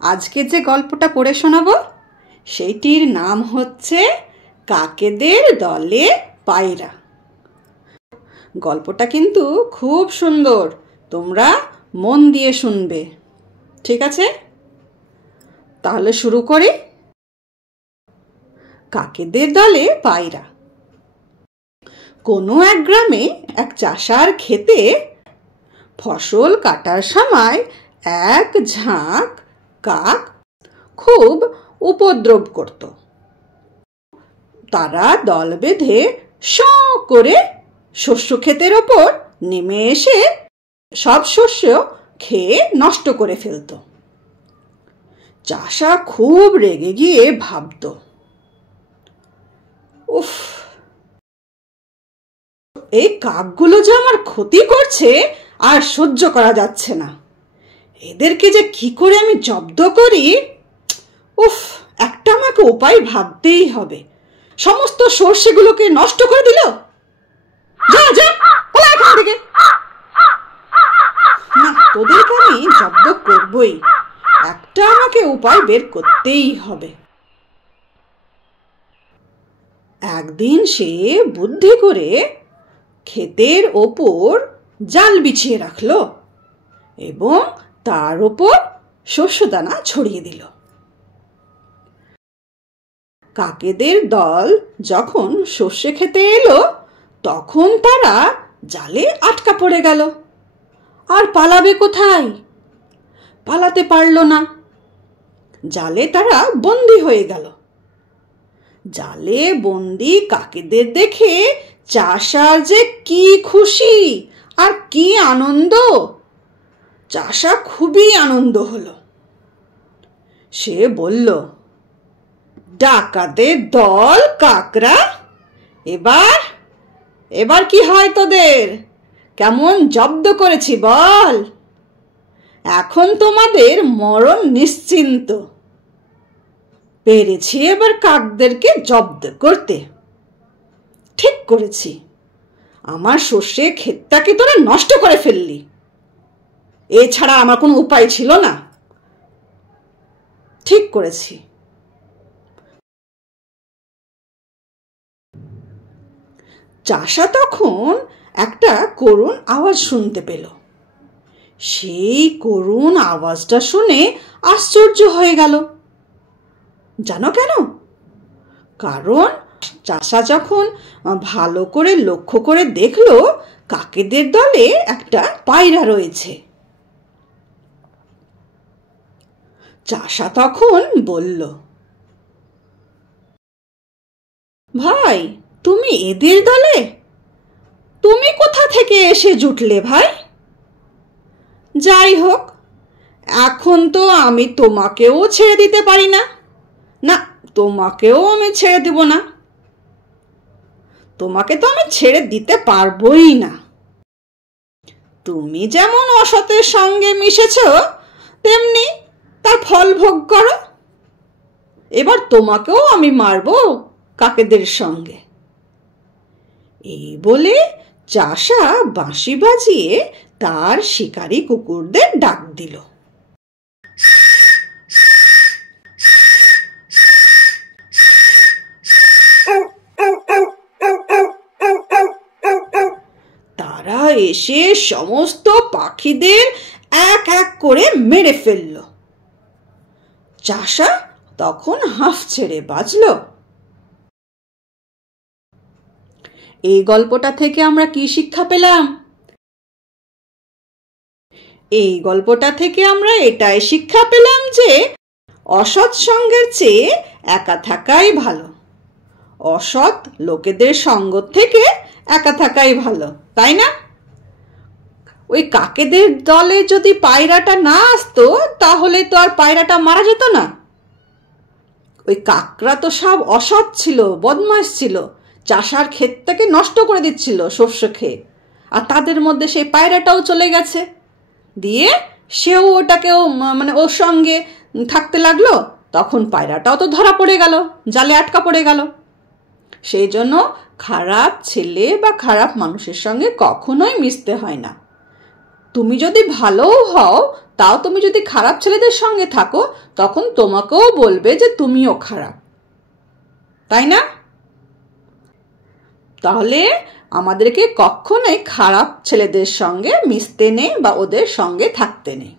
আজকে যে গল্পটা পড়ে শোনাবো সেইটির নাম হচ্ছে কাকেদের দলে পায়রা। গল্পটা কিন্তু খুব সুন্দর, তোমরা মন দিয়ে শুনবে, ঠিক আছে? তাহলে শুরু করি। কাকেদের দলে পায়রা। কোনো এক গ্রামে এক চাষার ক্ষেতে ফসল কাটার সময় এক ঝাঁক কাক খুব উপদ্রব করত। তারা দল বেঁধে শঁ করে শস্য ক্ষেতের ওপর নেমে এসে সব শস্য খেয়ে নষ্ট করে ফেলত। চাষা খুব রেগে গিয়ে ভাবত, উফ, এই কাকগুলো যে আমার ক্ষতি করছে আর সহ্য করা যাচ্ছে না, এদেরকে যে কি করে আমি জব্দ করি। উফ, একটা আমাকে উপায় ভাবতেই হবে। সমস্ত সর্ষেগুলোকে নষ্ট করে দিল, যা যা পালা এখান থেকে। না, তোদেরকে আমি জব্দ করবই, একটা আমাকে উপায় বের করতেই হবে। একদিন সে বুদ্ধি করে ক্ষেতের ওপর জাল বিছিয়ে রাখলো এবং তার ওপর শস্যদানা ছড়িয়ে দিল। কাকেদের দল যখন শস্যে খেতে এলো তখন তারা জালে আটকা পড়ে গেল। আর পালাবে কোথায়? পালাতে পারল না। জালে তারা বন্দী হয়ে গেল। জালে বন্দী কাকেদের দেখে চাষার যে কি খুশি আর কি আনন্দ! চাষা খুবই আনন্দ হলো। সে বলল, ডাকাতের দল কাকরা, এবার এবার কি হয় তোদের? কেমন জব্দ করেছি বল? এখন তোমাদের মরণ নিশ্চিন্ত। পেরেছি এবার কাকদেরকে জব্দ করতে। ঠিক করেছি, আমার শস্যে ক্ষেতটাকে তোরা নষ্ট করে ফেললি, এছাড়া আমার কোনো উপায় ছিল না। ঠিক করেছি। চাষা তখন একটা করুণ আওয়াজ শুনতে পেল। সেই করুণ আওয়াজটা শুনে আশ্চর্য হয়ে গেল। জানো কেন? কারণ চাষা যখন ভালো করে লক্ষ্য করে দেখলো কাকেদের দলে একটা পায়রা রয়েছে। চাষা তখন বলল, ভাই, তুমি এদের দলে? তুমি কোথা থেকে এসে জুটলে ভাই? যাই হোক, এখন তো আমি তোমাকেও ছেড়ে দিতে পারি না। না, তোমাকেও আমি ছেড়ে দেব না। তোমাকে তো আমি ছেড়ে দিতে পারবোই না। তুমি যেমন অসতের সঙ্গে মিশেছ তেমনি তার ফল ভোগ করো। এবার তোমাকেও আমি মারবো কাকেদের সঙ্গে। এই বলে চাষা বাঁশি বাজিয়ে তার শিকারী কুকুরদের ডাক দিল। তারা এসে সমস্ত পাখিদের এক এক করে মেরে ফেলল। চাষা তখন হাঁফ ছেড়ে বাঁচল। এই গল্পটা থেকে আমরা কি শিক্ষা পেলাম? এই গল্পটা থেকে আমরা এটাই শিক্ষা পেলাম যে অসৎ সঙ্গের চেয়ে একা থাকাই ভালো। অসৎ লোকেদের সঙ্গ থেকে একা থাকাই ভালো, তাই না? ওই কাকেদের দলে যদি পায়রাটা না আসতো তাহলে তো আর পায়রাটা মারা যেত না। ওই কাকরা তো সব অসৎ ছিল, বদমাশ ছিল, চাষার ক্ষেতটাকে নষ্ট করে দিচ্ছিল শস্য খেয়ে। আর তাদের মধ্যে সেই পায়রাটাও চলে গেছে, দিয়ে সেও ওটাকেও ওর সঙ্গে থাকতে লাগলো। তখন পায়রাটাও তো ধরা পড়ে গেল, জালে আটকা পড়ে গেল। সেই জন্য খারাপ ছেলে বা খারাপ মানুষের সঙ্গে কখনোই মিশতে হয় না। তুমি যদি ভালোও হও তাও তুমি যদি খারাপ ছেলেদের সঙ্গে থাকো তখন তোমাকেও বলবে যে তুমিও খারাপ, তাই না? তাহলে আমাদেরকে কখনোই খারাপ ছেলেদের সঙ্গে মিশতে নেই বা ওদের সঙ্গে থাকতে নেই।